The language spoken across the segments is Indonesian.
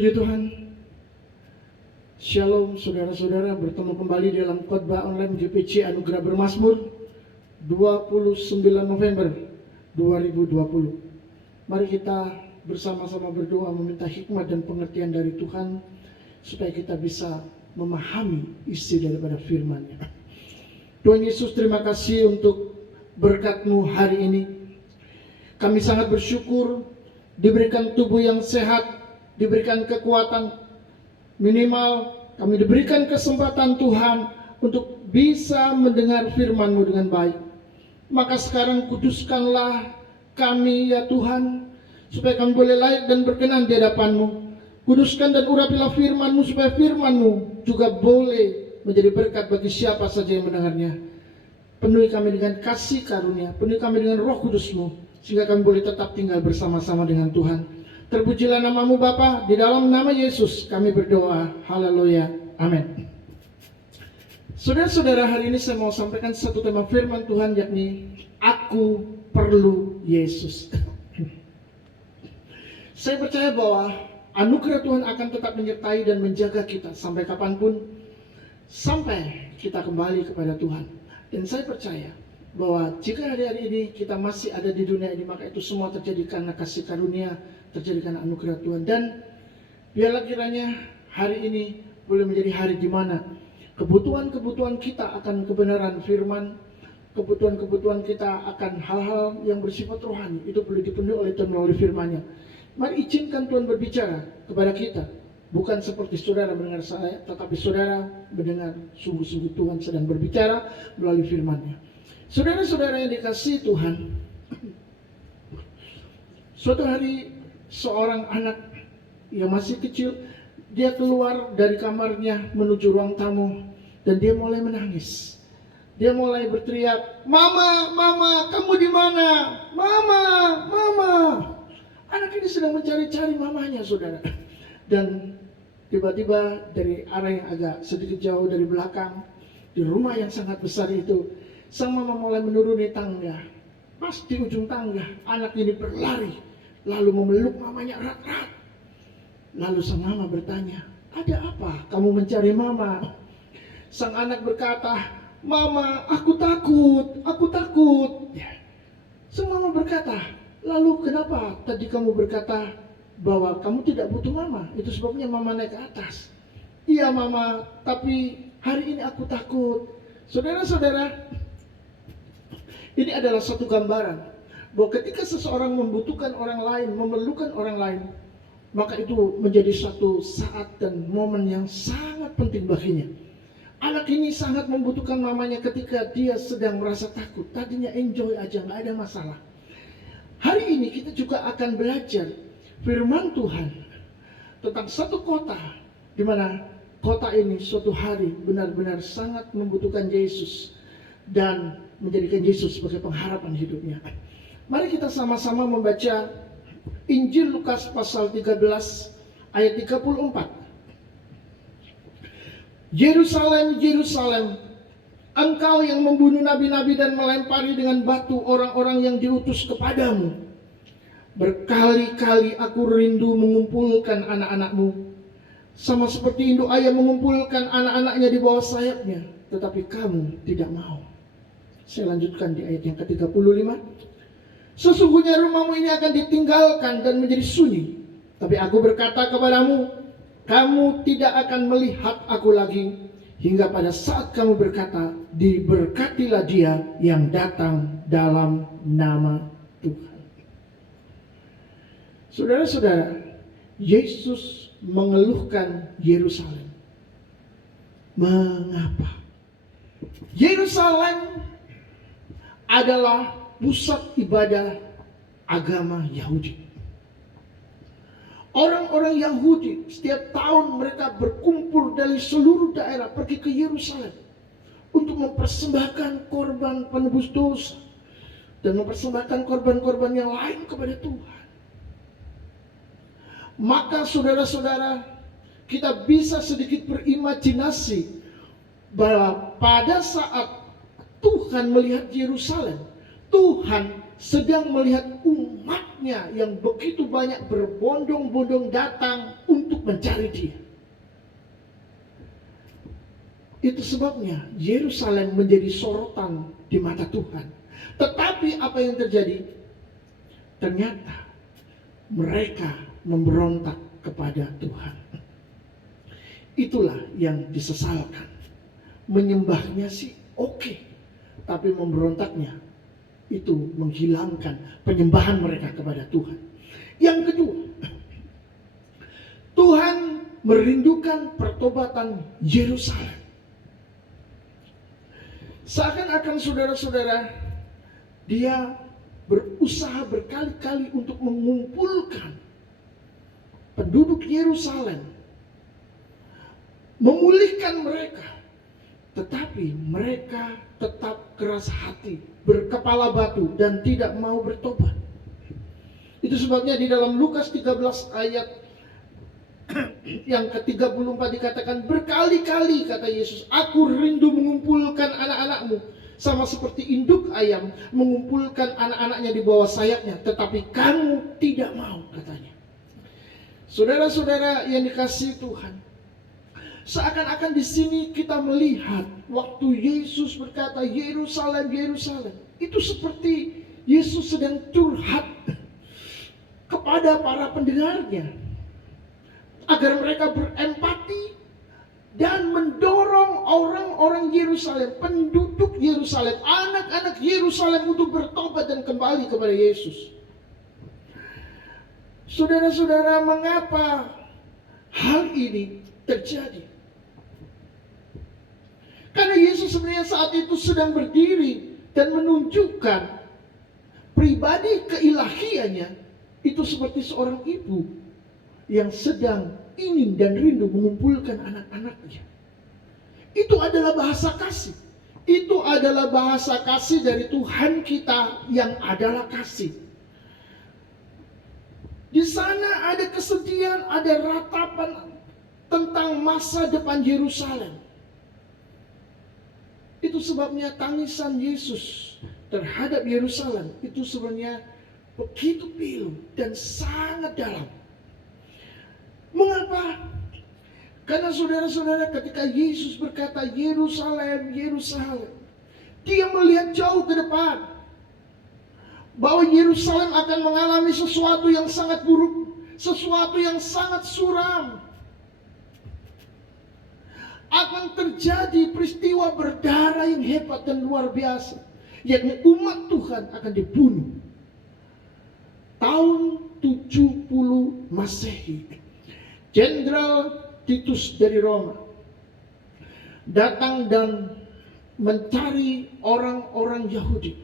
Puji Tuhan. Shalom saudara-saudara, bertemu kembali dalam khotbah online GPC Anugerah Bermazmur 29 November 2020. Mari kita bersama-sama berdoa meminta hikmat dan pengertian dari Tuhan supaya kita bisa memahami isi daripada firman-Nya. Tuhan Yesus, terima kasih untuk berkat-Mu hari ini. Kami sangat bersyukur diberikan tubuh yang sehat, diberikan kekuatan, minimal kami diberikan kesempatan Tuhan untuk bisa mendengar firman-Mu dengan baik. Maka sekarang kuduskanlah kami ya Tuhan, supaya kami boleh layak dan berkenan di hadapan-Mu. Kuduskan dan urapilah firman-Mu supaya firman-Mu juga boleh menjadi berkat bagi siapa saja yang mendengarnya. Penuhi kami dengan kasih karunia, penuhi kami dengan Roh Kudus-Mu, sehingga kami boleh tetap tinggal bersama-sama dengan Tuhan. Terpujilah nama-Mu Bapa, di dalam nama Yesus kami berdoa. Haleluya. Amin. Saudara-saudara, hari ini saya mau sampaikan satu tema firman Tuhan, yakni aku perlu Yesus. Saya percaya bahwa anugerah Tuhan akan tetap menyertai dan menjaga kita sampai kapanpun, sampai kita kembali kepada Tuhan. Dan saya percaya bahwa jika hari-hari ini kita masih ada di dunia ini, maka itu semua terjadi karena kasih karunia, terjadi karena anugerah Tuhan. Dan biarlah kiranya hari ini boleh menjadi hari di mana kebutuhan-kebutuhan kita akan kebenaran firman, kebutuhan-kebutuhan kita akan hal-hal yang bersifat rohani, itu boleh dipenuhi oleh Tuhan melalui firman-Nya. Mari izinkan Tuhan berbicara kepada kita, bukan seperti saudara mendengar saya, tetapi saudara mendengar sungguh-sungguh Tuhan sedang berbicara melalui firman-Nya. Saudara-saudara yang dikasihi Tuhan, suatu hari seorang anak yang masih kecil, dia keluar dari kamarnya menuju ruang tamu dan dia mulai menangis. Dia mulai berteriak, "Mama, mama, kamu di mana? Mama, mama." Anak ini sedang mencari-cari mamanya, saudara. Dan tiba-tiba dari arah yang agak sedikit jauh dari belakang, di rumah yang sangat besar itu, sang mama mulai menuruni tangga. Pas di ujung tangga, anak ini berlari lalu memeluk mamanya erat-erat. Lalu sang mama bertanya, "Ada apa? Kamu mencari mama?" Sang anak berkata, "Mama, aku takut, aku takut." Ya. Sang mama berkata, "Lalu kenapa tadi kamu berkata bahwa kamu tidak butuh mama? Itu sebabnya mama naik ke atas." "Iya mama, tapi hari ini aku takut." Saudara-saudara, ini adalah satu gambaran bahwa ketika seseorang membutuhkan orang lain, memerlukan orang lain, maka itu menjadi satu saat dan momen yang sangat penting baginya. Anak ini sangat membutuhkan mamanya ketika dia sedang merasa takut. Tadinya enjoy aja, gak ada masalah. Hari ini kita juga akan belajar firman Tuhan tentang satu kota, di mana kota ini suatu hari benar-benar sangat membutuhkan Yesus dan menjadikan Yesus sebagai pengharapan hidupnya. Mari kita sama-sama membaca Injil Lukas pasal 13 ayat 34. "Yerusalem, Yerusalem, engkau yang membunuh nabi-nabi dan melempari dengan batu orang-orang yang diutus kepadamu. Berkali-kali aku rindu mengumpulkan anak-anakmu, sama seperti induk ayam mengumpulkan anak-anaknya di bawah sayapnya, tetapi kamu tidak mau." Saya lanjutkan di ayat yang ke-35. "Sesungguhnya rumahmu ini akan ditinggalkan dan menjadi sunyi. Tapi aku berkata kepadamu, kamu tidak akan melihat aku lagi, hingga pada saat kamu berkata, diberkatilah dia yang datang dalam nama Tuhan." Saudara-saudara, Yesus mengeluhkan Yerusalem. Mengapa? Yerusalem adalah pusat ibadah agama Yahudi. Orang-orang Yahudi setiap tahun mereka berkumpul dari seluruh daerah pergi ke Yerusalem untuk mempersembahkan korban penebus dosa dan mempersembahkan korban-korban yang lain kepada Tuhan. Maka saudara-saudara, kita bisa sedikit berimajinasi bahwa pada saat Tuhan melihat Yerusalem, Tuhan sedang melihat umat umatnya yang begitu banyak berbondong-bondong datang untuk mencari dia. Itu sebabnya Yerusalem menjadi sorotan di mata Tuhan. Tetapi apa yang terjadi? Ternyata mereka memberontak kepada Tuhan. Itulah yang disesalkan. Menyembahnya sih oke, tapi memberontaknya itu menghilangkan penyembahan mereka kepada Tuhan. Yang kedua, Tuhan merindukan pertobatan Yerusalem. Seakan-akan saudara-saudara, dia berusaha berkali-kali untuk mengumpulkan penduduk Yerusalem, memulihkan mereka, tetapi mereka tetap keras hati, berkepala batu dan tidak mau bertobat. Itu sebabnya di dalam Lukas 13 ayat yang ke-34 dikatakan, berkali-kali kata Yesus, aku rindu mengumpulkan anak-anakmu sama seperti induk ayam mengumpulkan anak-anaknya di bawah sayapnya, tetapi kamu tidak mau, katanya. Saudara-saudara yang dikasihi Tuhan, seakan-akan di sini kita melihat waktu Yesus berkata Yerusalem, Yerusalem, itu seperti Yesus sedang curhat kepada para pendengarnya agar mereka berempati dan mendorong orang-orang Yerusalem, penduduk Yerusalem, anak-anak Yerusalem untuk bertobat dan kembali kepada Yesus. Saudara-saudara, mengapa hal ini terjadi? Karena Yesus sebenarnya saat itu sedang berdiri dan menunjukkan pribadi keilahiannya itu seperti seorang ibu yang sedang ingin dan rindu mengumpulkan anak-anaknya. Itu adalah bahasa kasih. Itu adalah bahasa kasih dari Tuhan kita yang adalah kasih. Di sana ada kesedihan, ada ratapan tentang masa depan Yerusalem. Itu sebabnya tangisan Yesus terhadap Yerusalem itu sebenarnya begitu pilu dan sangat dalam. Mengapa? Karena saudara-saudara, ketika Yesus berkata Yerusalem, Yerusalem, dia melihat jauh ke depan bahwa Yerusalem akan mengalami sesuatu yang sangat buruk, sesuatu yang sangat suram. Akan terjadi peristiwa berdarah yang hebat dan luar biasa, yakni umat Tuhan akan dibunuh. Tahun 70 Masehi, Jenderal Titus dari Roma datang dan mencari orang-orang Yahudi.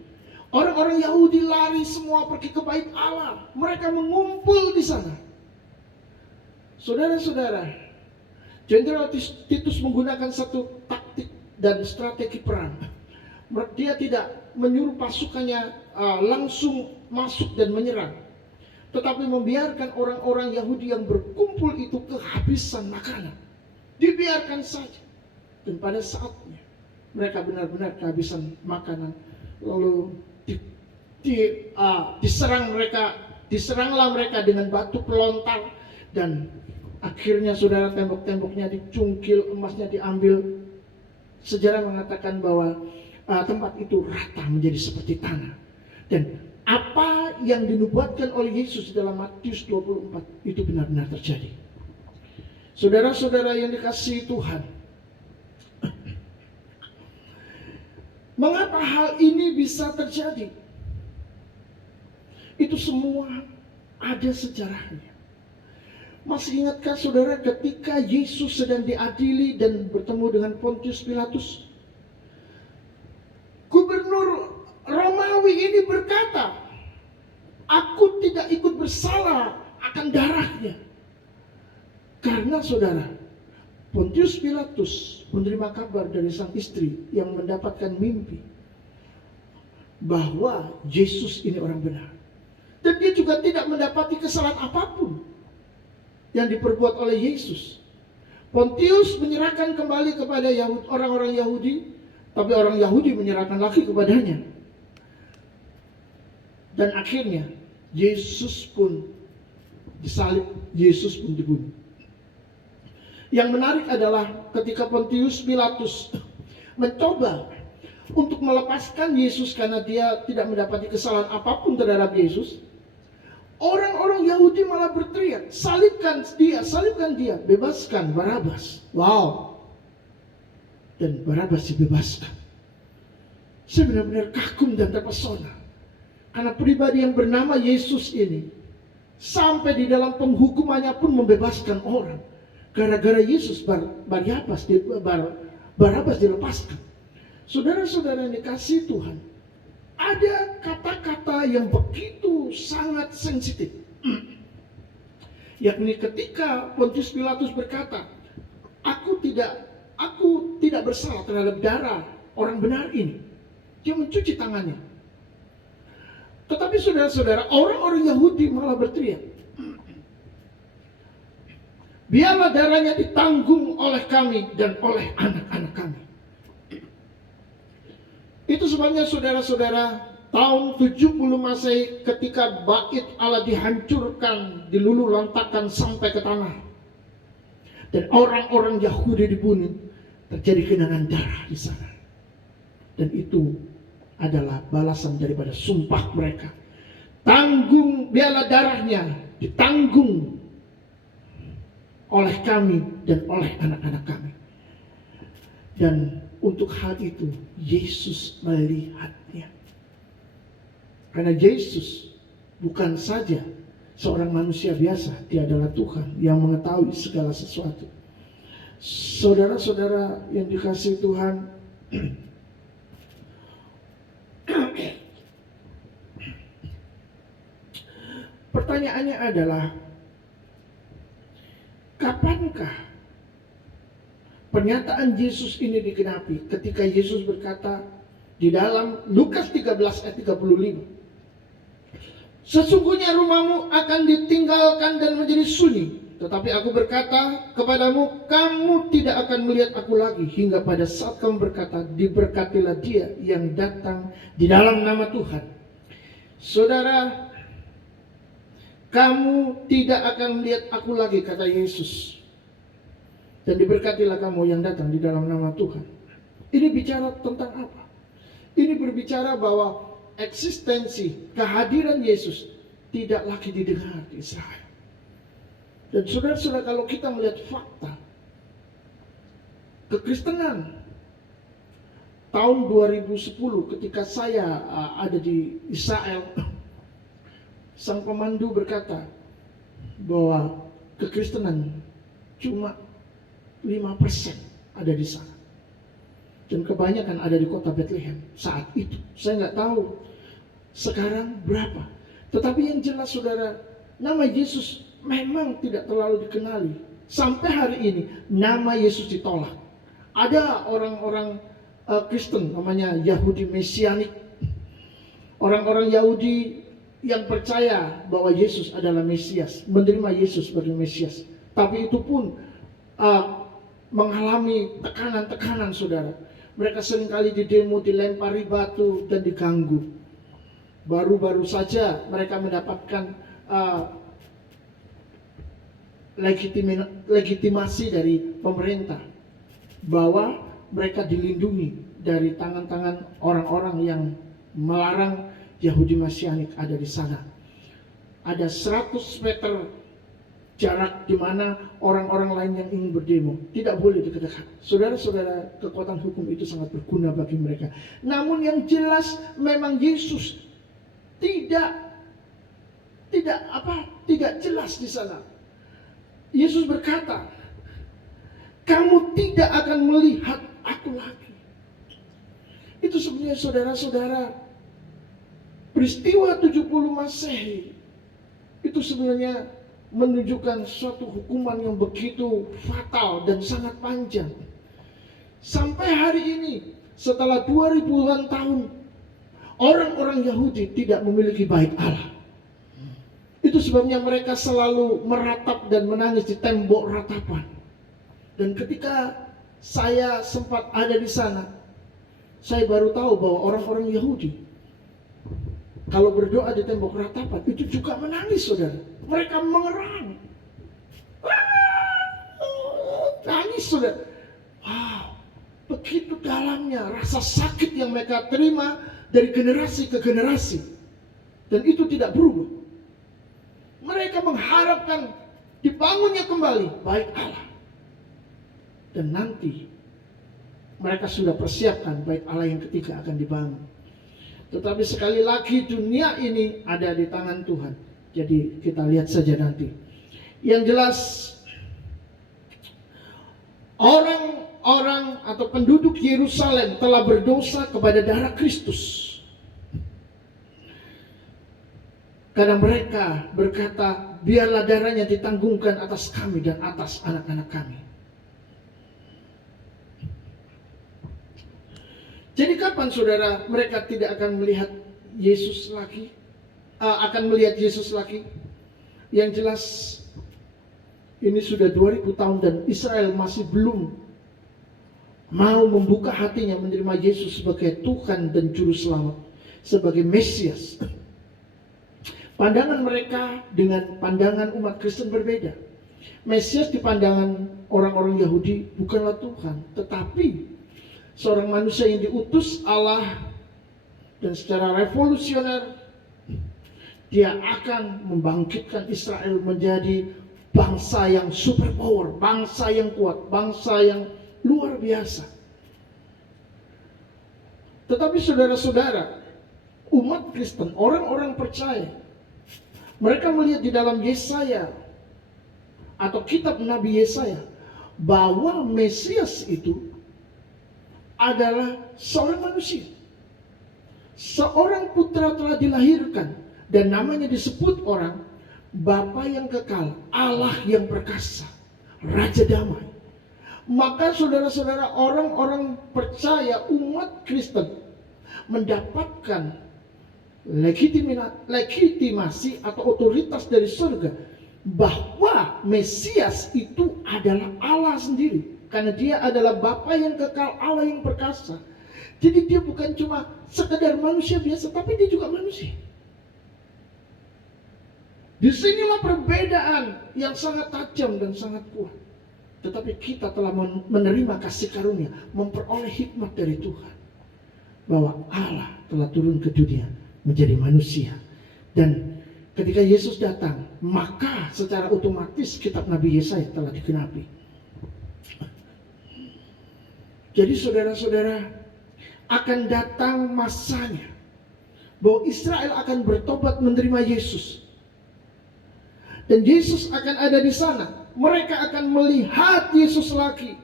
Orang-orang Yahudi lari semua pergi ke bait Allah. Mereka mengumpul di sana. Saudara-saudara, Jenderal Titus menggunakan satu taktik dan strategi perang. Dia tidak menyuruh pasukannya langsung masuk dan menyerang, tetapi membiarkan orang-orang Yahudi yang berkumpul itu kehabisan makanan. Dibiarkan saja. Dan pada saatnya mereka benar-benar kehabisan makanan, lalu diseranglah mereka dengan batu pelontar, dan akhirnya saudara tembok-temboknya dicungkil, emasnya diambil. Sejarah mengatakan bahwa tempat itu rata menjadi seperti tanah. Dan apa yang dinubuatkan oleh Yesus dalam Matius 24 itu benar-benar terjadi. Saudara-saudara yang dikasihi Tuhan, mengapa hal ini bisa terjadi? Itu semua ada sejarahnya. Masih ingatkah saudara ketika Yesus sedang diadili dan bertemu dengan Pontius Pilatus? Gubernur Romawi ini berkata, aku tidak ikut bersalah akan darahnya. Karena saudara, Pontius Pilatus menerima kabar dari sang istri yang mendapatkan mimpi bahwa Yesus ini orang benar. Dan dia juga tidak mendapati kesalahan apapun yang diperbuat oleh Yesus. Pontius menyerahkan kembali kepada orang-orang Yahudi, tapi orang Yahudi menyerahkan lagi kepadanya. Dan akhirnya Yesus pun disalib, Yesus pun dibunuh. Yang menarik adalah ketika Pontius Pilatus mencoba untuk melepaskan Yesus karena dia tidak mendapati kesalahan apapun terhadap Yesus, orang-orang Yahudi malah berteriak, salibkan dia, bebaskan Barabas. Wow. Dan Barabas dibebaskan. Saya benar-benar kagum dan terpesona. Karena pribadi yang bernama Yesus ini, sampai di dalam penghukumannya pun membebaskan orang. Gara-gara Yesus Barabas dilepaskan. Saudara-saudara yang dikasihi Tuhan, ada kata-kata yang begitu sangat sensitif. Yakni ketika Pontius Pilatus berkata, aku tidak bersalah terhadap darah orang benar ini. Dia mencuci tangannya. Tetapi saudara-saudara, orang-orang Yahudi malah berteriak, biarlah darahnya ditanggung oleh kami dan oleh anak-anak kami. Itu sebabnya saudara-saudara, tahun 70 Masehi ketika bait Allah dihancurkan, dilululantakkan sampai ke tanah, dan orang-orang Yahudi dibunuh, terjadi genangan darah di sana. Dan itu adalah balasan daripada sumpah mereka. Biarlah darahnya ditanggung oleh kami dan oleh anak-anak kami. Dan untuk hal itu Yesus melihatnya. Karena Yesus bukan saja seorang manusia biasa, dia adalah Tuhan yang mengetahui segala sesuatu. Saudara-saudara yang dikasihi Tuhan, pertanyaannya adalah, kapankah pernyataan Yesus ini digenapi? Ketika Yesus berkata di dalam Lukas 13 ayat 35, sesungguhnya rumahmu akan ditinggalkan dan menjadi sunyi, tetapi aku berkata kepadamu, kamu tidak akan melihat aku lagi hingga pada saat kamu berkata, diberkatilah dia yang datang di dalam nama Tuhan. Saudara, kamu tidak akan melihat aku lagi, kata Yesus, dan diberkatilah kamu yang datang di dalam nama Tuhan. Ini bicara tentang apa? Ini berbicara bahwa eksistensi, kehadiran Yesus tidak lagi didengar di Israel. Dan saudara-saudara, kalau kita melihat fakta kekristenan tahun 2010 ketika saya ada di Israel, sang pemandu berkata bahwa kekristenan cuma 5% ada di sana. Dan kebanyakan ada di kota Bethlehem saat itu. Saya nggak tahu sekarang berapa. Tetapi yang jelas saudara, nama Yesus memang tidak terlalu dikenali. Sampai hari ini nama Yesus ditolak. Ada orang-orang Kristen namanya Yahudi Mesianik. Orang-orang Yahudi yang percaya bahwa Yesus adalah Mesias, menerima Yesus sebagai Mesias. Tapi itu pun mengalami tekanan-tekanan saudara. Mereka seringkali didemo, dilempari batu dan diganggu. Baru-baru saja mereka mendapatkan legitimasi dari pemerintah bahwa mereka dilindungi dari tangan-tangan orang-orang yang melarang Yahudi Mesianik ada di sana. Ada 100 meter jarak di mana orang-orang lain yang ingin berdemo tidak boleh dekat-dekat. Saudara-saudara, kekuatan hukum itu sangat berguna bagi mereka. Namun yang jelas memang Yesus tidak jelas di sana. Yesus berkata, kamu tidak akan melihat aku lagi. Itu sebenarnya saudara-saudara, peristiwa 70 Masehi itu sebenarnya menunjukkan suatu hukuman yang begitu fatal dan sangat panjang. Sampai hari ini, setelah 2000-an tahun, orang-orang Yahudi tidak memiliki bait Allah. Itu sebabnya mereka selalu meratap dan menangis di tembok ratapan. Dan ketika saya sempat ada di sana, saya baru tahu bahwa orang-orang Yahudi kalau berdoa di tembok ratapan itu juga menangis, saudara. Mereka mengerang, nangis, saudara. Wow, begitu dalamnya rasa sakit yang mereka terima dari generasi ke generasi, dan itu tidak berubah. Mereka mengharapkan dibangunnya kembali bait Allah, dan nanti mereka sudah persiapkan bait Allah yang ketiga akan dibangun. Tetapi sekali lagi dunia ini ada di tangan Tuhan. Jadi kita lihat saja nanti. Yang jelas, orang-orang atau penduduk Yerusalem telah berdosa kepada darah Kristus. Karena mereka berkata, biarlah darahnya ditanggungkan atas kami dan atas anak-anak kami. Jadi kapan, saudara, mereka tidak akan melihat Yesus lagi? Akan melihat Yesus lagi? Yang jelas, ini sudah 2000 tahun dan Israel masih belum mau membuka hatinya menerima Yesus sebagai Tuhan dan Juru Selamat, sebagai Mesias. Pandangan mereka dengan pandangan umat Kristen berbeda. Mesias di pandangan orang-orang Yahudi bukanlah Tuhan, tetapi seorang manusia yang diutus Allah, dan secara revolusioner dia akan membangkitkan Israel menjadi bangsa yang superpower, bangsa yang kuat, bangsa yang luar biasa. Tetapi saudara-saudara, umat Kristen, orang-orang percaya, mereka melihat di dalam Yesaya atau kitab Nabi Yesaya bahwa Mesias itu adalah seorang manusia. Seorang putra telah dilahirkan dan namanya disebut orang Bapa yang kekal, Allah yang perkasa, Raja damai. Maka saudara-saudara, orang-orang percaya, umat Kristen mendapatkan legitimasi atau otoritas dari surga bahwa Mesias itu adalah Allah sendiri, karena dia adalah Bapa yang kekal, Allah yang perkasa. Jadi dia bukan cuma sekedar manusia biasa, tapi dia juga manusia. Disinilah perbedaan yang sangat tajam dan sangat kuat. Tetapi kita telah menerima kasih karunia, memperoleh hikmat dari Tuhan, bahwa Allah telah turun ke dunia menjadi manusia. Dan ketika Yesus datang, maka secara otomatis kitab Nabi Yesaya telah digenapi. Jadi saudara-saudara, akan datang masanya bahwa Israel akan bertobat menerima Yesus. Dan Yesus akan ada di sana. Mereka akan melihat Yesus lagi.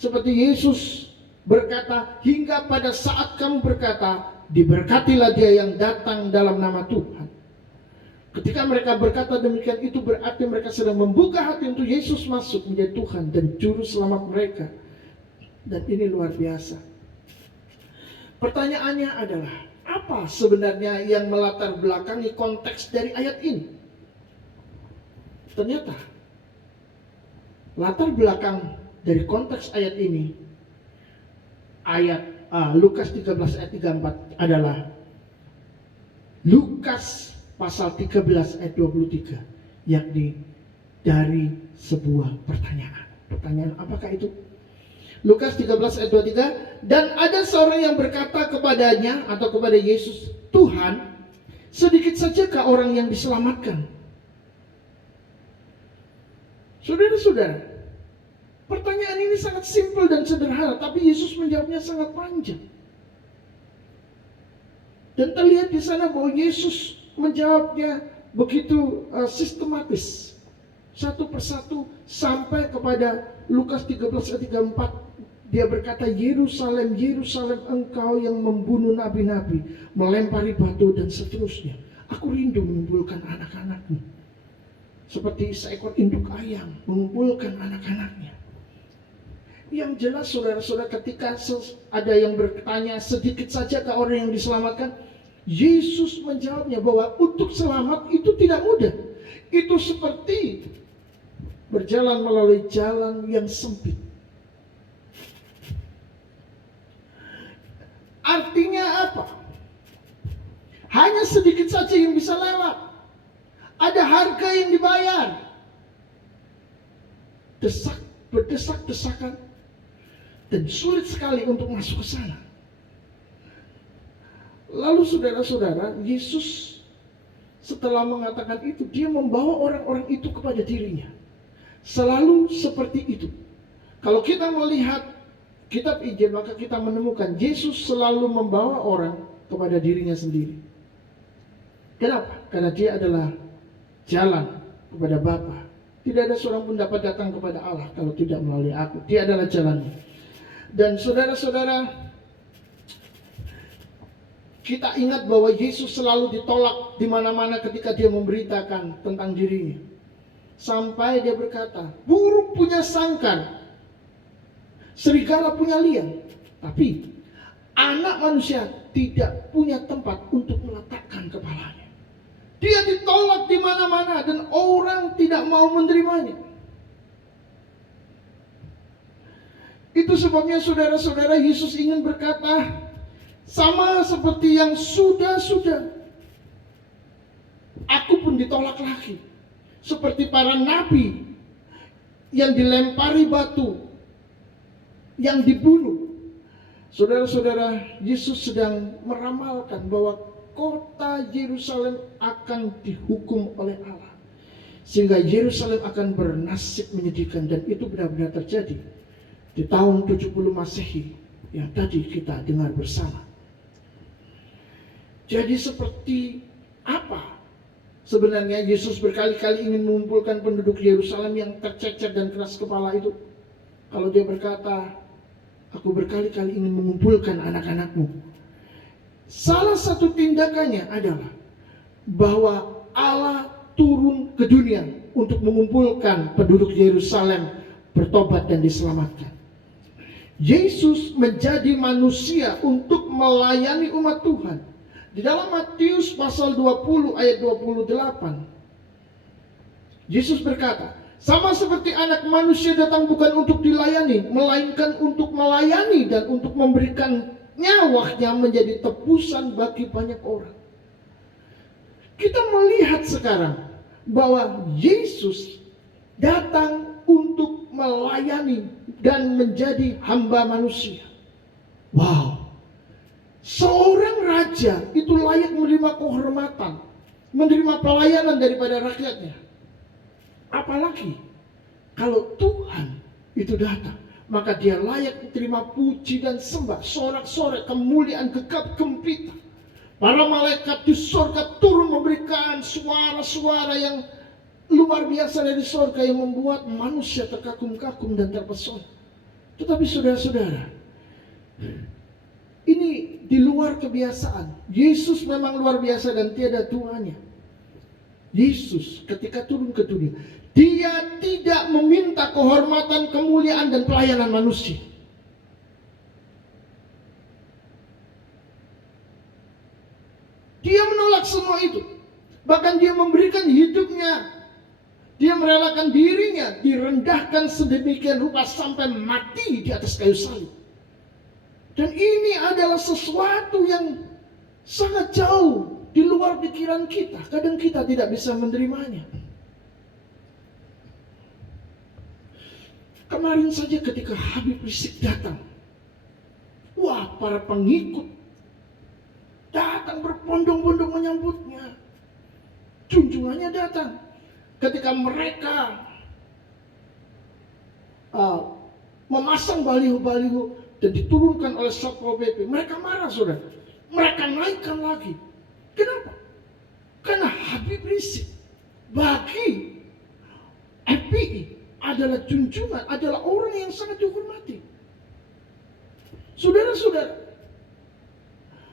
Seperti Yesus berkata, hingga pada saat kamu berkata, diberkatilah dia yang datang dalam nama Tuhan. Ketika mereka berkata demikian, itu berarti mereka sedang membuka hati untuk Yesus masuk menjadi Tuhan dan Juru Selamat mereka. Dan ini luar biasa. Pertanyaannya adalah, apa sebenarnya yang melatar belakangi konteks dari ayat ini? Ternyata latar belakang dari konteks ayat ini, ayat Lukas 13 ayat 34 adalah Lukas pasal 13 ayat 23, yakni dari sebuah pertanyaan. Pertanyaan apakah itu? Lukas 13 ayat 23, dan ada seorang yang berkata kepadanya atau kepada Yesus, Tuhan, sedikit sajakah orang yang diselamatkan? Saudara-saudara, pertanyaan ini sangat simpel dan sederhana, tapi Yesus menjawabnya sangat panjang. Dan terlihat di sana bahwa Yesus menjawabnya begitu sistematis, satu persatu sampai kepada Lukas 13 ayat 34. Dia berkata, Yerusalem, Yerusalem, engkau yang membunuh nabi-nabi, melempari batu dan seterusnya. Aku rindu mengumpulkan anak-anakmu, seperti seekor induk ayam mengumpulkan anak-anaknya. Yang jelas saudara-saudara, ketika ada yang bertanya, sedikit saja ke orang yang diselamatkan, Yesus menjawabnya bahwa untuk selamat itu tidak mudah. Itu seperti berjalan melalui jalan yang sempit. Artinya apa? Hanya sedikit saja yang bisa lewat. Ada harga yang dibayar. Berdesak-desakan, dan sulit sekali untuk masuk ke sana. Lalu saudara-saudara, Yesus setelah mengatakan itu, dia membawa orang-orang itu kepada dirinya. Selalu seperti itu. Kalau kita melihat kitab Injil, maka kita menemukan Yesus selalu membawa orang kepada dirinya sendiri. Kenapa? Karena dia adalah jalan kepada Bapa. Tidak ada seorang pun dapat datang kepada Allah kalau tidak melalui aku. Dia adalah jalannya. Dan saudara-saudara, kita ingat bahwa Yesus selalu ditolak di mana-mana ketika dia memberitakan tentang dirinya. Sampai dia berkata, burung punya sangkar, serigala punya liang, tapi anak manusia tidak punya tempat untuk meletakkan kepalanya. Dia ditolak di mana-mana dan orang tidak mau menerimanya. Itu sebabnya saudara-saudara, Yesus ingin berkata, sama seperti yang sudah-sudah, aku pun ditolak lagi. Seperti para nabi yang dilempari batu, yang dibunuh. Saudara-saudara, Yesus sedang meramalkan bahwa kota Yerusalem akan dihukum oleh Allah. Sehingga Yerusalem akan bernasib menyedihkan, dan itu benar-benar terjadi di tahun 70 Masehi yang tadi kita dengar bersama. Jadi seperti apa sebenarnya Yesus berkali-kali ingin mengumpulkan penduduk Yerusalem yang tercecer dan keras kepala itu? Kalau dia berkata, aku berkali-kali ingin mengumpulkan anak-anakmu, salah satu tindakannya adalah bahwa Allah turun ke dunia untuk mengumpulkan penduduk Yerusalem bertobat dan diselamatkan. Yesus menjadi manusia untuk melayani umat Tuhan. Di dalam Matius pasal 20 ayat 28, Yesus berkata, sama seperti anak manusia datang bukan untuk dilayani, melainkan untuk melayani dan untuk memberikan nyawanya menjadi tebusan bagi banyak orang. Kita melihat sekarang bahwa Yesus datang untuk melayani dan menjadi hamba manusia. Wow. Seorang raja itu layak menerima kehormatan, menerima pelayanan daripada rakyatnya. Apalagi kalau Tuhan itu datang, maka dia layak menerima puji dan sembah, sorak-sorai, kemuliaan, gegap gempita. Para malaikat di surga turun memberikan suara-suara yang luar biasa dari surga yang membuat manusia terkagum-kagum dan terpesona. Tetapi saudara-saudara, ini di luar kebiasaan. Yesus memang luar biasa dan tiada tuanya. Yesus ketika turun ke dunia, dia tidak meminta kehormatan, kemuliaan dan pelayanan manusia. Dia menolak semua itu. Bahkan dia memberikan hidupnya. Dia merelakan dirinya, direndahkan sedemikian rupa sampai mati di atas kayu salib. Dan ini adalah sesuatu yang sangat jauh di luar pikiran kita. Kadang kita tidak bisa menerimanya. Kemarin saja ketika Habib Rizik datang, wah, para pengikut datang berbondong-bondong menyambutnya. Junjungannya datang. Ketika mereka memasang baliho-baliho dan diturunkan oleh Satpol PP, mereka marah, saudara. Mereka naikkan lagi. Kenapa? Karena Habib Rizik bagi FPI adalah junjungan, adalah orang yang sangat dihormati. Saudara-saudara,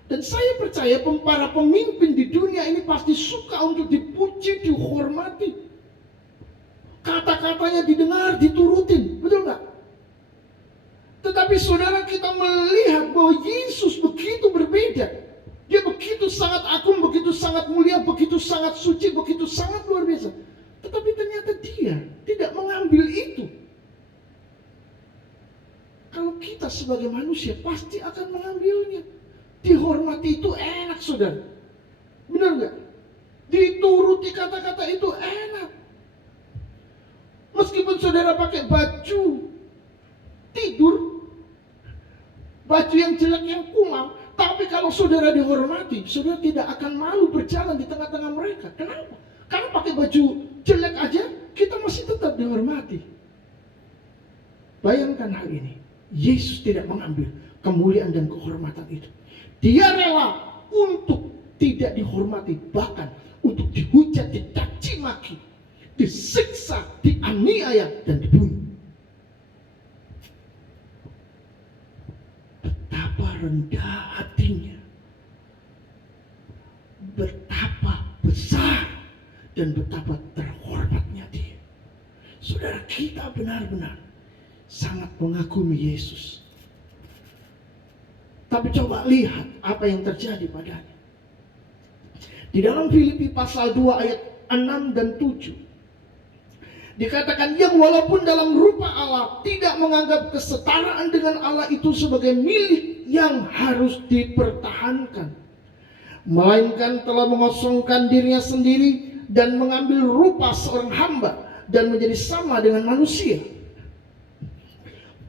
dan saya percaya para pemimpin di dunia ini pasti suka untuk dipuji, dihormati. Kata-katanya didengar, diturutin, betul nggak? Tetapi saudara, kita melihat bahwa Yesus begitu berbeda. Dia begitu sangat agung, begitu sangat mulia, begitu sangat suci, begitu sangat luar biasa. Tetapi ternyata dia tidak mengambil itu. Kalau kita sebagai manusia pasti akan mengambilnya. Dihormati itu enak, saudara. Benar nggak? Dituruti kata-kata itu enak. Meskipun saudara pakai baju tidur, baju yang jelek, yang kumal, tapi kalau saudara dihormati, saudara tidak akan malu berjalan di tengah-tengah mereka. Kenapa? Karena pakai baju jelek aja, kita masih tetap dihormati. Bayangkan hal ini. Yesus tidak mengambil kemuliaan dan kehormatan itu. Dia rela untuk tidak dihormati, bahkan untuk dihujat, dicaci maki, disiksa, dianiaya, dan dibunuh. Betapa rendah hatinya, betapa besar dan betapa terhormatnya dia. Saudara, kita benar-benar sangat mengagumi Yesus. Tapi coba lihat apa yang terjadi padanya. Di dalam Filipi pasal 2 ayat 6 dan 7 dikatakan, yang walaupun dalam rupa Allah tidak menganggap kesetaraan dengan Allah itu sebagai milik yang harus dipertahankan, melainkan telah mengosongkan dirinya sendiri dan mengambil rupa seorang hamba dan menjadi sama dengan manusia.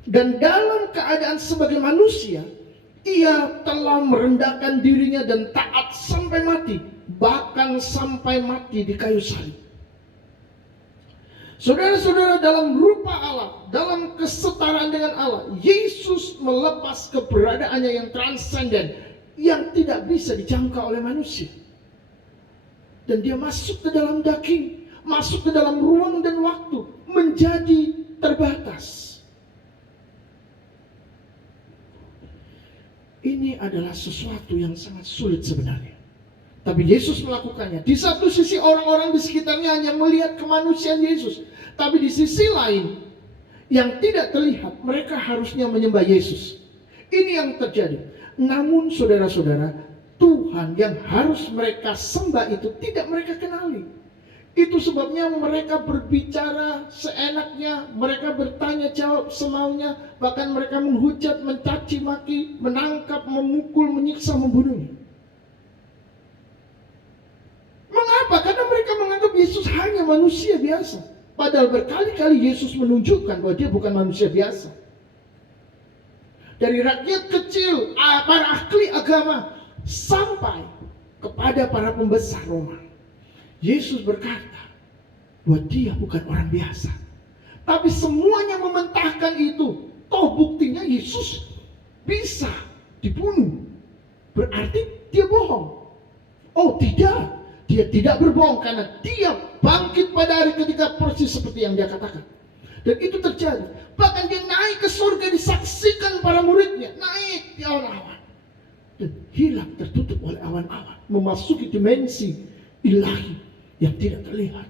Dan dalam keadaan sebagai manusia, ia telah merendahkan dirinya dan taat sampai mati, bahkan sampai mati di kayu salib. Saudara-saudara, dalam rupa Allah, dalam kesetaraan dengan Allah, Yesus melepas keberadaannya yang transenden, yang tidak bisa dijangkau oleh manusia. Dan dia masuk ke dalam daging, masuk ke dalam ruang dan waktu, menjadi terbatas. Ini adalah sesuatu yang sangat sulit sebenarnya. Tapi Yesus melakukannya. Di satu sisi orang-orang di sekitarnya hanya melihat kemanusiaan Yesus. Tapi di sisi lain, yang tidak terlihat, mereka harusnya menyembah Yesus. Ini yang terjadi. Namun saudara-saudara, Tuhan yang harus mereka sembah itu tidak mereka kenali. Itu sebabnya mereka berbicara seenaknya, mereka bertanya jawab semaunya, bahkan mereka menghujat, mencaci maki, menangkap, memukul, menyiksa, membunuhnya. Mengapa? Karena mereka menganggap Yesus hanya manusia biasa. Padahal berkali-kali Yesus menunjukkan bahwa dia bukan manusia biasa. Dari rakyat kecil, para ahli agama, sampai kepada para pembesar Roma, Yesus berkata bahwa dia bukan orang biasa. Tapi semuanya mementahkan itu. Toh buktinya Yesus bisa dibunuh. Berarti dia bohong. Oh tidak, dia tidak berbohong karena dia bangkit pada hari ketiga persis seperti yang dia katakan. Dan itu terjadi. Bahkan dia naik ke surga, disaksikan para muridnya, naik di awan-awan dan hilang, tertutup oleh awan-awan, memasuki dimensi ilahi yang tidak terlihat.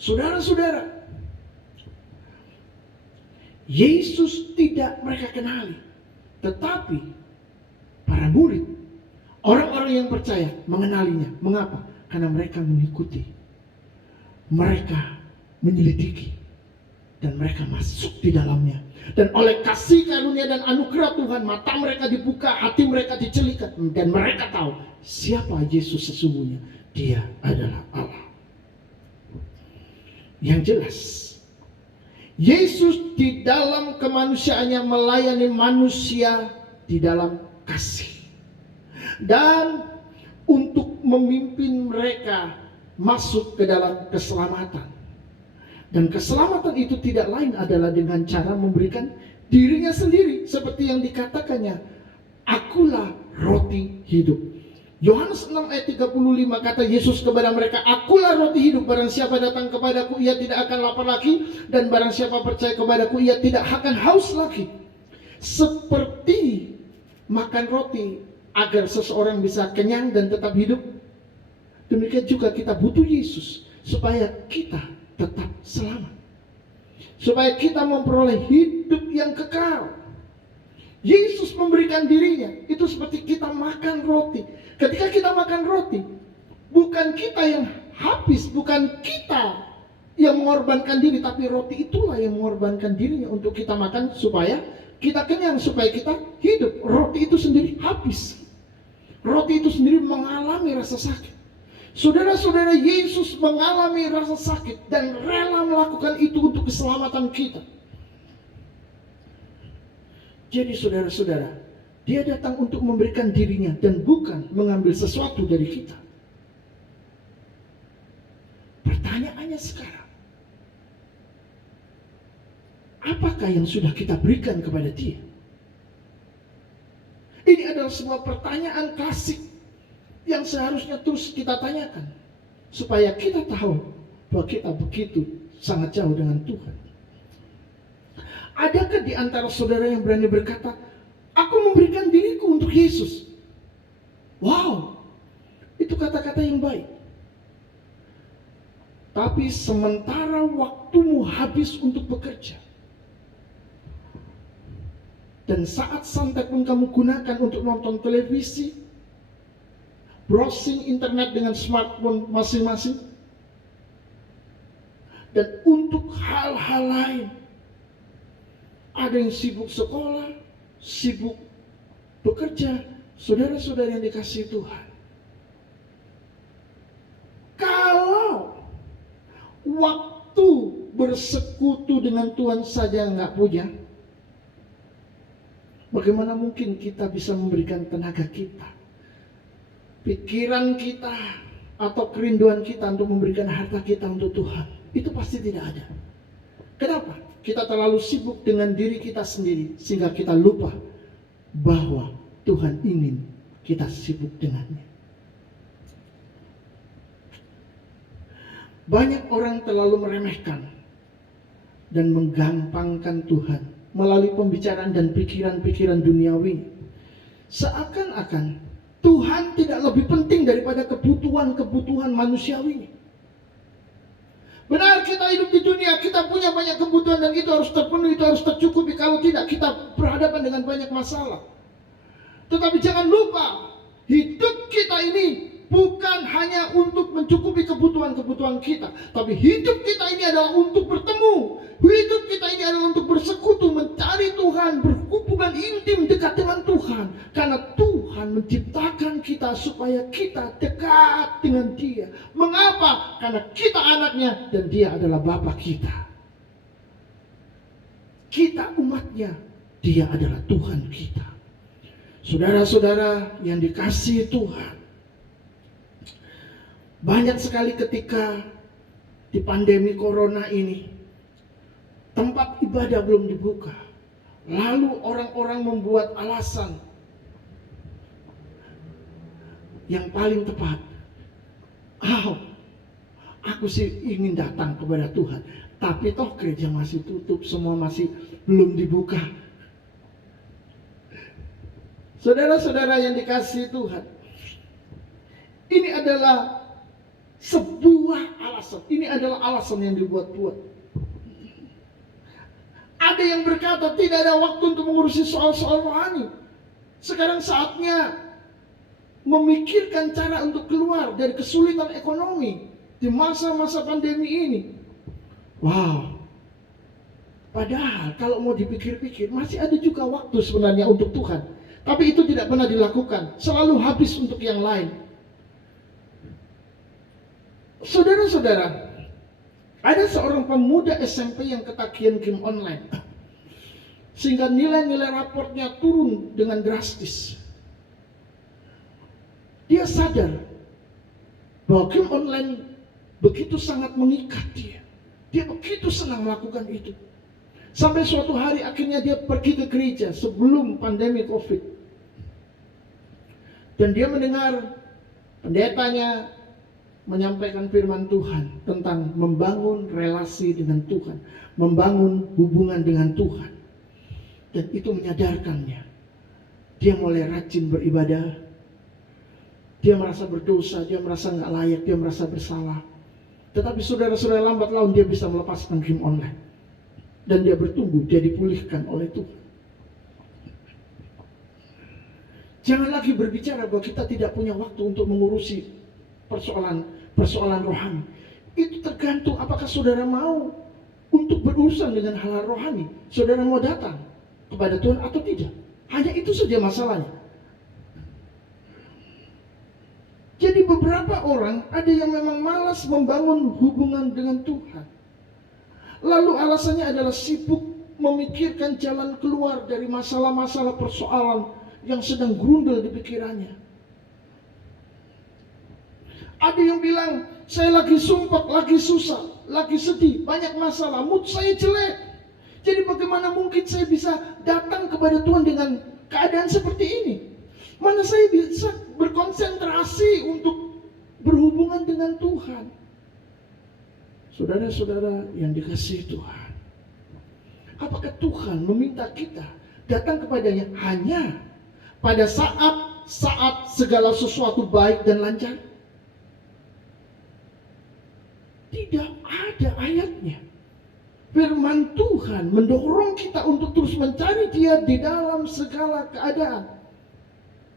Saudara-saudara, Yesus tidak mereka kenali, tetapi para murid, orang-orang yang percaya mengenalinya. Mengapa? Karena mereka mengikuti, mereka menyelidiki, dan mereka masuk di dalamnya. Dan oleh kasih karunia dan anugerah Tuhan, mata mereka dibuka, hati mereka dicelikan, dan mereka tahu siapa Yesus sesungguhnya. Dia adalah Allah. Yang jelas, Yesus di dalam kemanusiaannya melayani manusia di dalam kasih. Dan untuk memimpin mereka masuk ke dalam keselamatan. Dan keselamatan itu tidak lain adalah dengan cara memberikan dirinya sendiri. Seperti yang dikatakannya, akulah roti hidup. Yohanes 6 ayat 35 kata Yesus kepada mereka, akulah roti hidup, barang siapa datang kepadaku ia tidak akan lapar lagi, dan barang siapa percaya kepadaku ia tidak akan haus lagi. Seperti makan roti agar seseorang bisa kenyang dan tetap hidup, demikian juga kita butuh Yesus supaya kita tetap selamat, supaya kita memperoleh hidup yang kekal. Yesus memberikan dirinya, itu seperti kita makan roti. Ketika kita makan roti, bukan kita yang habis, bukan kita yang mengorbankan diri, tapi roti itulah yang mengorbankan dirinya untuk kita makan supaya kita kenyang, supaya kita hidup. Roti itu sendiri habis. Roti itu sendiri mengalami rasa sakit. Saudara-saudara, Yesus mengalami rasa sakit dan rela melakukan itu untuk keselamatan kita. Jadi saudara-saudara, dia datang untuk memberikan dirinya dan bukan mengambil sesuatu dari kita. Pertanyaannya sekarang, apakah yang sudah kita berikan kepada dia? Ini adalah sebuah pertanyaan klasik yang seharusnya terus kita tanyakan, supaya kita tahu bahwa kita begitu sangat jauh dengan Tuhan. Adakah di antara saudara yang berani berkata, aku memberikan diriku untuk Yesus? Wow, itu kata-kata yang baik. Tapi sementara waktumu habis untuk bekerja, dan saat santai pun kamu gunakan untuk nonton televisi, browsing internet dengan smartphone masing-masing, dan untuk hal-hal lain. Ada yang sibuk sekolah, sibuk bekerja. Saudara-saudara yang dikasihi Tuhan, kalau waktu bersekutu dengan Tuhan saja nggak punya, bagaimana mungkin kita bisa memberikan tenaga kita, pikiran kita, atau kerinduan kita untuk memberikan harta kita untuk Tuhan? Itu pasti tidak ada. Kenapa? Kita terlalu sibuk dengan diri kita sendiri, sehingga kita lupa bahwa Tuhan ingin kita sibuk dengannya. Banyak orang terlalu meremehkan dan menggampangkan Tuhan melalui pembicaraan dan pikiran-pikiran duniawi. Seakan-akan Tuhan tidak lebih penting daripada kebutuhan-kebutuhan manusiawi. Benar, kita hidup di dunia, kita punya banyak kebutuhan dan itu harus terpenuhi, itu harus tercukupi. Kalau tidak, kita berhadapan dengan banyak masalah. Tetapi jangan lupa, hidup kita ini bukan hanya untuk mencukupi kebutuhan-kebutuhan kita, tapi hidup kita ini adalah untuk bertemu. Hidup kita ini adalah untuk bersekutu, mencari Tuhan, berhubungan intim dekat dengan Tuhan. Karena Tuhan menciptakan kita supaya kita dekat dengan Dia. Mengapa? Karena kita anaknya dan Dia adalah Bapa kita. Kita umatnya, Dia adalah Tuhan kita. Saudara-saudara yang dikasihi Tuhan, banyak sekali ketika di pandemi corona ini, tempat ibadah belum dibuka, lalu orang-orang membuat alasan yang paling tepat. Aku sih ingin datang kepada Tuhan, tapi toh gereja masih tutup, semua masih belum dibuka. Saudara-saudara yang dikasihi Tuhan, ini adalah sebuah alasan. Ini adalah alasan yang dibuat-buat. Ada yang berkata tidak ada waktu untuk mengurusi soal-soal rohani. Sekarang saatnya memikirkan cara untuk keluar dari kesulitan ekonomi di masa-masa pandemi ini. Wow. Padahal kalau mau dipikir-pikir, masih ada juga waktu sebenarnya untuk Tuhan. Tapi itu tidak pernah dilakukan. Selalu habis untuk yang lain. Saudara-saudara, ada seorang pemuda SMP yang ketagihan game online, sehingga nilai-nilai raportnya turun dengan drastis. Dia sadar bahwa game online begitu sangat mengikat dia. Dia begitu senang melakukan itu. Sampai suatu hari akhirnya dia pergi ke gereja sebelum pandemi COVID. Dan dia mendengar pendetanya menyampaikan firman Tuhan tentang membangun relasi dengan Tuhan, membangun hubungan dengan Tuhan. Dan itu menyadarkannya. Dia mulai rajin beribadah. Dia merasa berdosa, dia merasa nggak layak, dia merasa bersalah. Tetapi saudara-saudara, lambat laun dia bisa melepaskan game online. Dan dia bertumbuh, dia dipulihkan oleh Tuhan. Jangan lagi berbicara bahwa kita tidak punya waktu untuk mengurusi persoalan rohani. Itu tergantung apakah saudara mau untuk berurusan dengan hal rohani. Saudara mau datang kepada Tuhan atau tidak. Hanya itu saja masalahnya. Jadi beberapa orang ada yang memang malas membangun hubungan dengan Tuhan. Lalu alasannya adalah sibuk memikirkan jalan keluar dari masalah-masalah persoalan yang sedang grundel di pikirannya. Ada yang bilang, saya lagi sumpah, lagi susah, lagi sedih, banyak masalah, mood saya jelek. Jadi bagaimana mungkin saya bisa datang kepada Tuhan dengan keadaan seperti ini? Mana saya bisa berkonsentrasi untuk berhubungan dengan Tuhan? Saudara-saudara yang dikasihi Tuhan, apakah Tuhan meminta kita datang kepadanya hanya pada saat segala sesuatu baik dan lancar? Tidak ada ayatnya. Firman Tuhan mendorong kita untuk terus mencari Dia di dalam segala keadaan.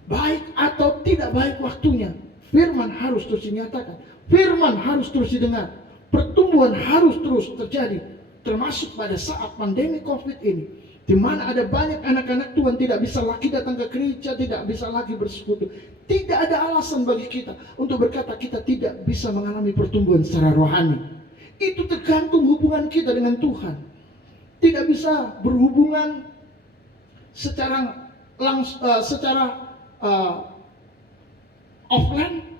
Baik atau tidak baik waktunya, firman harus terus dinyatakan, firman harus terus didengar, pertumbuhan harus terus terjadi, termasuk pada saat pandemi COVID ini, di mana ada banyak anak-anak Tuhan tidak bisa lagi datang ke gereja, tidak bisa lagi bersekutu. Tidak ada alasan bagi kita untuk berkata kita tidak bisa mengalami pertumbuhan secara rohani. Itu tergantung hubungan kita dengan Tuhan. Tidak bisa berhubungan secara offline.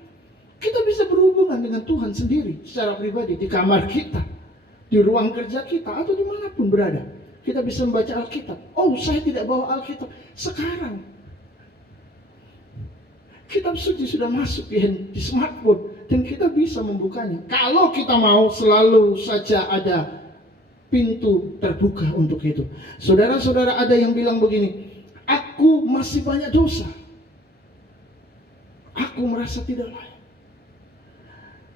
Kita bisa berhubungan dengan Tuhan sendiri secara pribadi di kamar kita, di ruang kerja kita, atau dimanapun berada. Kita bisa membaca Alkitab. Oh, saya tidak bawa Alkitab. Sekarang kitab suci sudah masuk di smartphone dan kita bisa membukanya. Kalau kita mau, selalu saja ada pintu terbuka untuk itu. Saudara-saudara, ada yang bilang begini, aku masih banyak dosa, aku merasa tidak layak.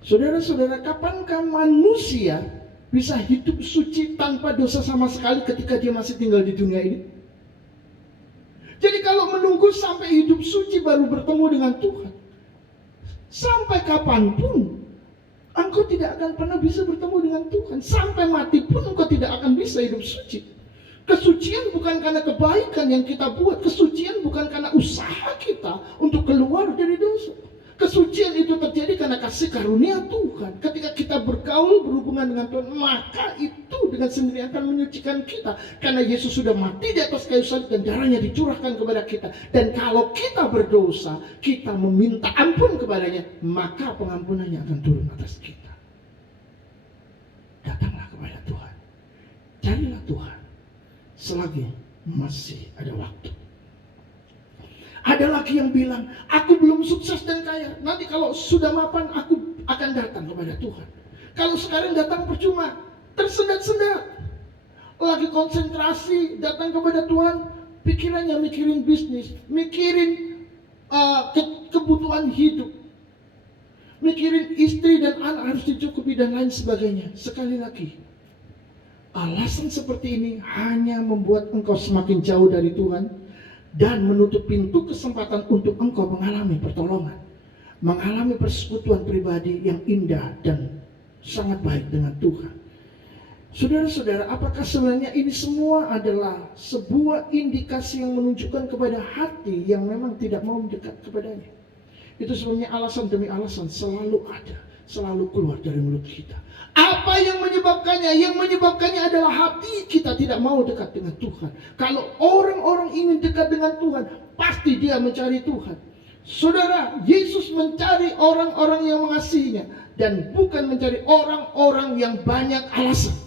Saudara-saudara, kapankah manusia bisa hidup suci tanpa dosa sama sekali ketika dia masih tinggal di dunia ini? Jadi kalau menunggu sampai hidup suci baru bertemu dengan Tuhan, sampai kapanpun engkau tidak akan pernah bisa bertemu dengan Tuhan. Sampai mati pun engkau tidak akan bisa hidup suci. Kesucian bukan karena kebaikan yang kita buat. Kesucian bukan karena usaha kita untuk keluar dari dosa. Kesucian itu terjadi karena kasih karunia Tuhan. Ketika kita bergaul, berhubungan dengan Tuhan, maka itu dengan sendiri akan menyucikan kita. Karena Yesus sudah mati di atas kayu salib dan darahnya dicurahkan kepada kita. Dan kalau kita berdosa, kita meminta ampun kepadanya, maka pengampunannya akan turun atas kita. Datanglah kepada Tuhan. Carilah Tuhan selagi masih ada waktu. Ada lagi yang bilang, aku belum sukses dan kaya. Nanti kalau sudah mapan, aku akan datang kepada Tuhan. Kalau sekarang datang percuma, tersendat-sendat. Lagi konsentrasi, datang kepada Tuhan, pikirannya mikirin bisnis, mikirin kebutuhan hidup, mikirin istri dan anak harus dicukupi dan lain sebagainya. Sekali lagi, alasan seperti ini hanya membuat engkau semakin jauh dari Tuhan dan menutup pintu kesempatan untuk engkau mengalami pertolongan, mengalami persekutuan pribadi yang indah dan sangat baik dengan Tuhan. Saudara-saudara, apakah sebenarnya ini semua adalah sebuah indikasi yang menunjukkan kepada hati yang memang tidak mau mendekat kepadanya? Itu sebenarnya alasan demi alasan selalu ada, selalu keluar dari mulut kita. Apa yang menyebabkannya? Yang menyebabkannya adalah hati kita tidak mau dekat dengan Tuhan. Kalau orang-orang ingin dekat dengan Tuhan, pasti dia mencari Tuhan. Saudara, Yesus mencari orang-orang yang mengasihinya dan bukan mencari orang-orang yang banyak alasan.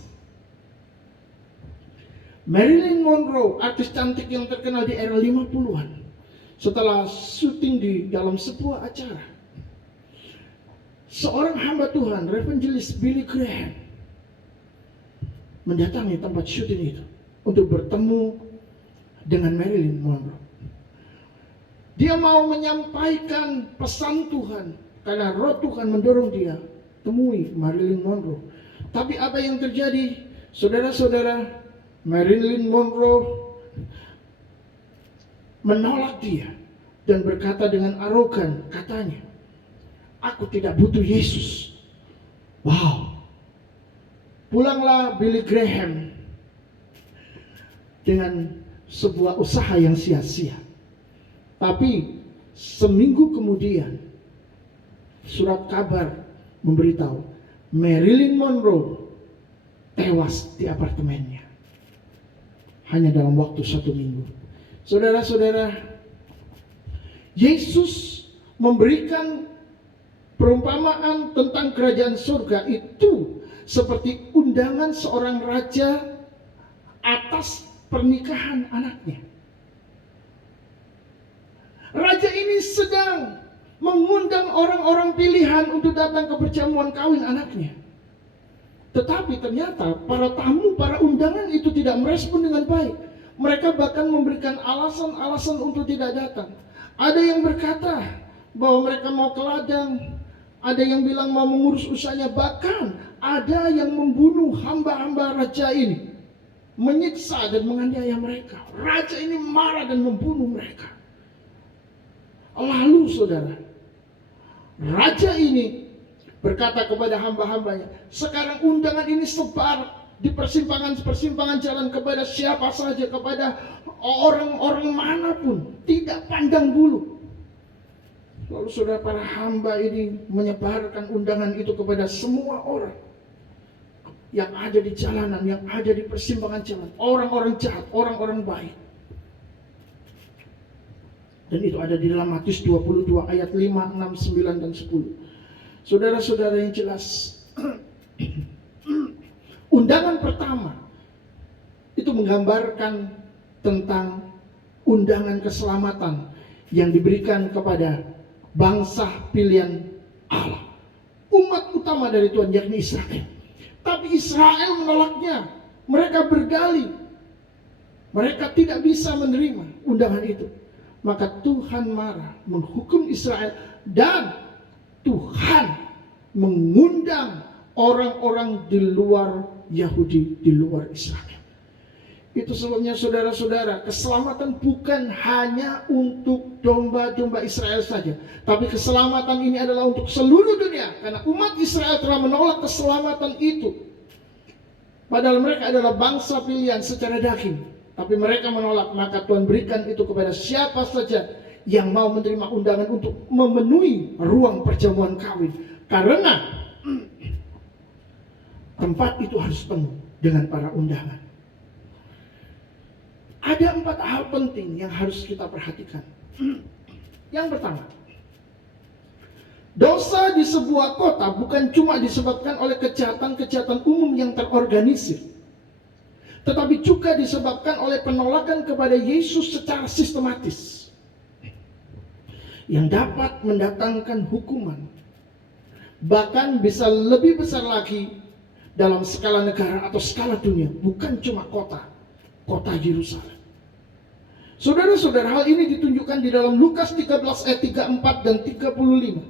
Marilyn Monroe, artis cantik yang terkenal di era 50-an, setelah syuting di dalam sebuah acara, seorang hamba Tuhan, evangelis Billy Graham, mendatangi tempat syuting itu untuk bertemu dengan Marilyn Monroe. Dia mau menyampaikan pesan Tuhan karena roh Tuhan mendorong dia, temui Marilyn Monroe. Tapi apa yang terjadi? Saudara-saudara, Marilyn Monroe menolak dia dan berkata dengan arogan, katanya, aku tidak butuh Yesus. Wow. Pulanglah Billy Graham dengan sebuah usaha yang sia-sia. Tapi seminggu kemudian surat kabar memberitahu Marilyn Monroe tewas di apartemennya hanya dalam waktu 1 minggu. Saudara-saudara, Yesus memberikan perumpamaan tentang kerajaan surga itu seperti undangan seorang raja atas pernikahan anaknya. Raja ini sedang mengundang orang-orang pilihan untuk datang ke perjamuan kawin anaknya. Tetapi ternyata para tamu, para undangan itu tidak merespon dengan baik. Mereka bahkan memberikan alasan-alasan untuk tidak datang. Ada yang berkata bahwa mereka mau ke ladang, ada yang bilang mau mengurus usahanya, bahkan ada yang membunuh hamba-hamba raja ini, menyiksa dan menganiaya mereka. Raja ini marah dan membunuh mereka. Lalu saudara, raja ini berkata kepada hamba-hambanya, sekarang undangan ini sebar di persimpangan-persimpangan jalan kepada siapa saja, kepada orang-orang manapun, tidak pandang bulu. Lalu saudara, para hamba ini menyebarkan undangan itu kepada semua orang yang ada di jalanan, yang ada di persimpangan jalan, orang-orang jahat, orang-orang baik. Dan itu ada di dalam Matius 22 ayat 5, 6, 9, dan 10. Saudara-saudara yang jelas, undangan pertama itu menggambarkan tentang undangan keselamatan yang diberikan kepada bangsa pilihan Allah, umat utama dari Tuhan, yakni Israel. Tapi Israel menolaknya. Mereka berdalih mereka tidak bisa menerima undangan itu. Maka Tuhan marah, menghukum Israel, dan Tuhan mengundang orang-orang di luar Yahudi, di luar Israel. Itu sebabnya saudara-saudara, keselamatan bukan hanya untuk domba-domba Israel saja, tapi keselamatan ini adalah untuk seluruh dunia. Karena umat Israel telah menolak keselamatan itu. Padahal mereka adalah bangsa pilihan secara daging. Tapi mereka menolak, maka Tuhan berikan itu kepada siapa saja yang mau menerima undangan untuk memenuhi ruang perjamuan kawin. Karena tempat itu harus penuh dengan para undangan. Ada 4 hal penting yang harus kita perhatikan. Yang pertama, dosa di sebuah kota bukan cuma disebabkan oleh kejahatan-kejahatan umum yang terorganisir, tetapi juga disebabkan oleh penolakan kepada Yesus secara sistematis, yang dapat mendatangkan hukuman, bahkan bisa lebih besar lagi dalam skala negara atau skala dunia, bukan cuma kota Yerusalem. Saudara-saudara, hal ini ditunjukkan di dalam Lukas 13 ayat 34 dan 35,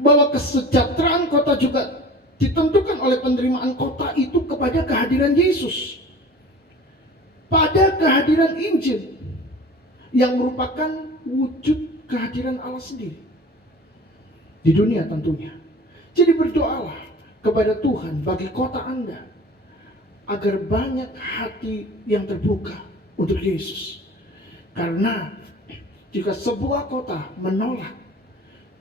bahwa kesejahteraan kota juga ditentukan oleh penerimaan kota itu kepada kehadiran Yesus, pada kehadiran Injil yang merupakan wujud kehadiran Allah sendiri di dunia tentunya. Jadi berdoalah kepada Tuhan bagi kota Anda agar banyak hati yang terbuka untuk Yesus. Karena jika sebuah kota menolak,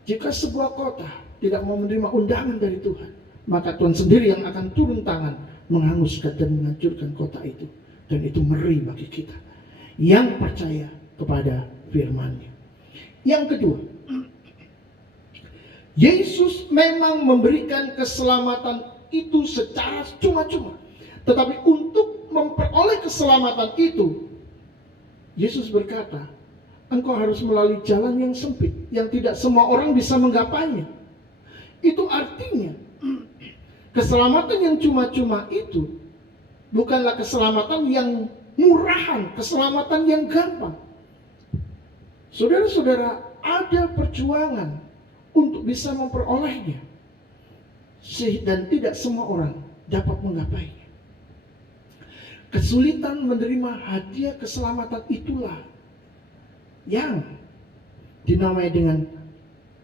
jika sebuah kota tidak mau menerima undangan dari Tuhan, maka Tuhan sendiri yang akan turun tangan menghanguskan dan menghancurkan kota itu. Dan itu ngeri bagi kita yang percaya kepada firman-Nya. Yang kedua, Yesus memang memberikan keselamatan itu secara cuma-cuma. Tetapi untuk memperoleh keselamatan itu, Yesus berkata, engkau harus melalui jalan yang sempit, yang tidak semua orang bisa menggapainya. Itu artinya, keselamatan yang cuma-cuma itu bukanlah keselamatan yang murahan, keselamatan yang gampang. Saudara-saudara, ada perjuangan untuk bisa memperolehnya, dan tidak semua orang dapat menggapainya. Kesulitan menerima hadiah keselamatan itulah yang dinamai dengan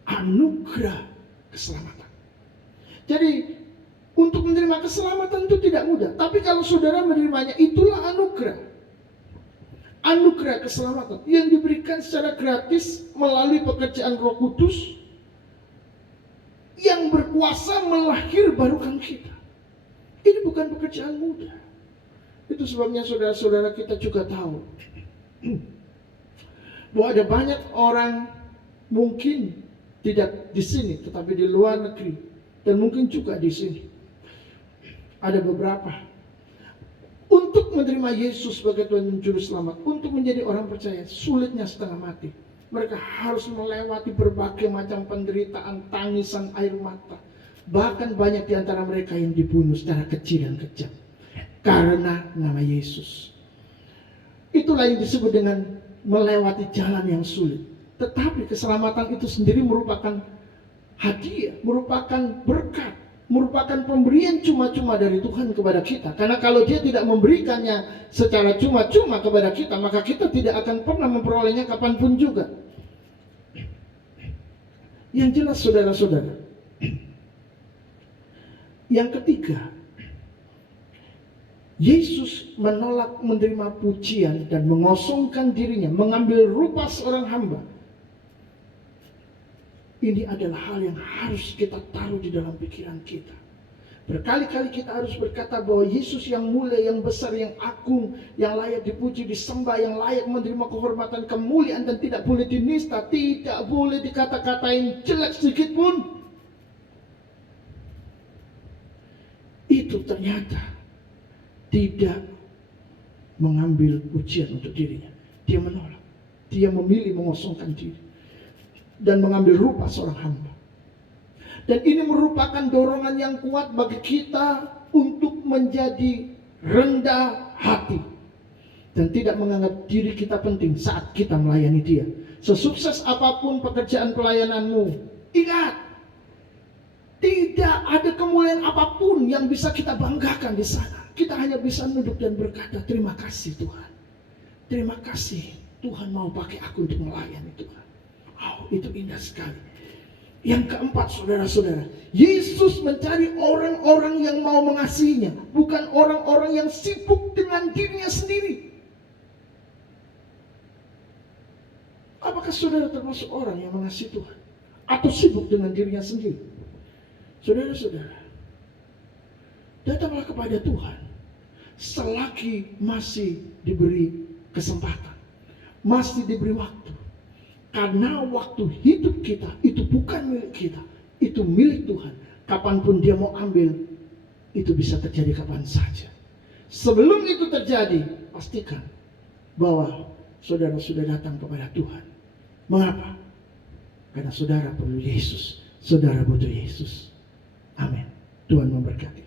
anugerah keselamatan. Jadi untuk menerima keselamatan itu tidak mudah. Tapi kalau saudara menerimanya, itulah anugerah. Anugerah keselamatan yang diberikan secara gratis melalui pekerjaan Roh Kudus, berkuasa melahirbarukan kita. Ini bukan pekerjaan mudah. Itu sebabnya saudara-saudara kita juga tahu bahwa ada banyak orang mungkin tidak di sini, tetapi di luar negeri, dan mungkin juga di sini. Ada beberapa untuk menerima Yesus sebagai Tuhan dan Juru Selamat, untuk menjadi orang percaya, sulitnya setengah mati. Mereka harus melewati berbagai macam penderitaan, tangisan, air mata. Bahkan banyak di antara mereka yang dibunuh secara kecil dan kejam karena nama Yesus. Itulah yang disebut dengan melewati jalan yang sulit. Tetapi keselamatan itu sendiri merupakan hadiah, merupakan berkat, merupakan pemberian cuma-cuma dari Tuhan kepada kita. Karena kalau Dia tidak memberikannya secara cuma-cuma kepada kita, maka kita tidak akan pernah memperolehnya kapanpun juga. Yang jelas saudara-saudara, yang ketiga, Yesus menolak menerima pujian dan mengosongkan dirinya, mengambil rupa seorang hamba. Ini adalah hal yang harus kita taruh di dalam pikiran kita. Berkali-kali kita harus berkata bahwa Yesus yang mulia, yang besar, yang agung, yang layak dipuji, disembah, yang layak menerima kehormatan, kemuliaan, dan tidak boleh dinista, tidak boleh dikata-katain jelek sedikit pun. Itu ternyata tidak mengambil pujian untuk dirinya. Dia menolak. Dia memilih mengosongkan diri dan mengambil rupa seorang hamba. Dan ini merupakan dorongan yang kuat bagi kita untuk menjadi rendah hati dan tidak menganggap diri kita penting saat kita melayani Dia. Sesukses apapun pekerjaan pelayananmu, ingat, tidak ada kemuliaan apapun yang bisa kita banggakan di sana. Kita hanya bisa duduk dan berkata, terima kasih Tuhan. Terima kasih Tuhan mau pakai aku untuk melayani Tuhan. Oh, itu indah sekali. Yang keempat, saudara-saudara, Yesus mencari orang-orang yang mau mengasihinya, bukan orang-orang yang sibuk dengan dirinya sendiri. Apakah saudara termasuk orang yang mengasihi Tuhan atau sibuk dengan dirinya sendiri? Saudara-saudara, datanglah kepada Tuhan selagi masih diberi kesempatan, masih diberi waktu. Karena waktu hidup kita itu bukan milik kita, itu milik Tuhan. Kapanpun Dia mau ambil, itu bisa terjadi kapan saja. Sebelum itu terjadi, pastikan bahwa saudara sudah datang kepada Tuhan. Mengapa? Karena saudara perlu Yesus, saudara butuh Yesus. Amin. Tuhan memberkati.